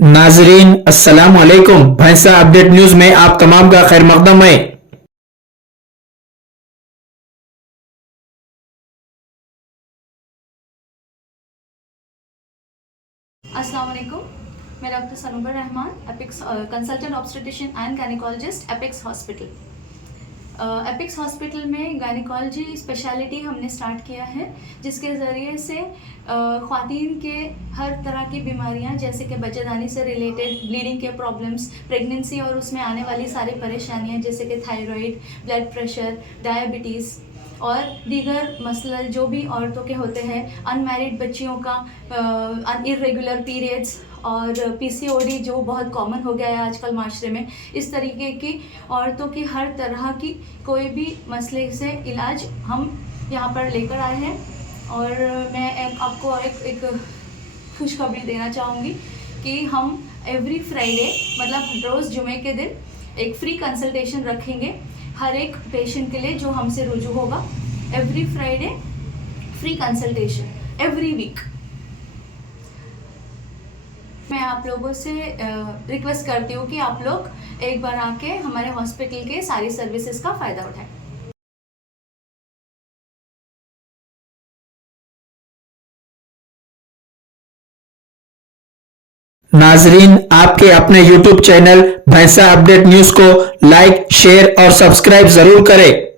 नाजरीन अस्सलाम वालेकुम। भैंसा अपडेट न्यूज में आप तमाम का खैर मकदम है। अस्सलाम वालेकुम। मैं doctor Sanobar Rahman, Epics consultant obstetrician and gynaecologist, Epics hospital. Epics hospital में गायनेकोलॉजी स्पेशलिटी हमने स्टार्ट किया है, जिसके ज़रिए से ख़वातीन के हर तरह की बीमारियां जैसे कि बच्चेदानी से रिलेटेड ब्लीडिंग के प्रॉब्लम्स, प्रेगनेंसी और उसमें आने वाली सारी परेशानियां जैसे कि थायराइड, ब्लड प्रेशर, डायबिटीज़ और दीगर मसले जो भी औरतों के होते हैं, अनमैरिड बच्चियों का इरेगुलर पीरियड्स और पीसीओडी जो बहुत कॉमन हो गया है आजकल माशरे में, इस तरीके की औरतों की हर तरह की कोई भी मसले से इलाज हम यहाँ पर लेकर आए हैं। और मैं आपको एक खुशखबरी देना चाहूँगी कि हम एवरी फ्राइडे मतलब रोज़ जुमे के दिन एक फ्री कंसल्टेशन रखेंगे हर एक पेशेंट के लिए जो हमसे रुजू होगा। Every Friday free consultation every week. मैं आप लोगों से रिक्वेस्ट करती हूँ कि आप लोग एक बार आके हमारे हॉस्पिटल के सारी सर्विसेज का फ़ायदा उठाएं। नाजरीन, आपके अपने YouTube चैनल भैंसा अपडेट न्यूज को लाइक, शेयर और सब्सक्राइब जरूर करें।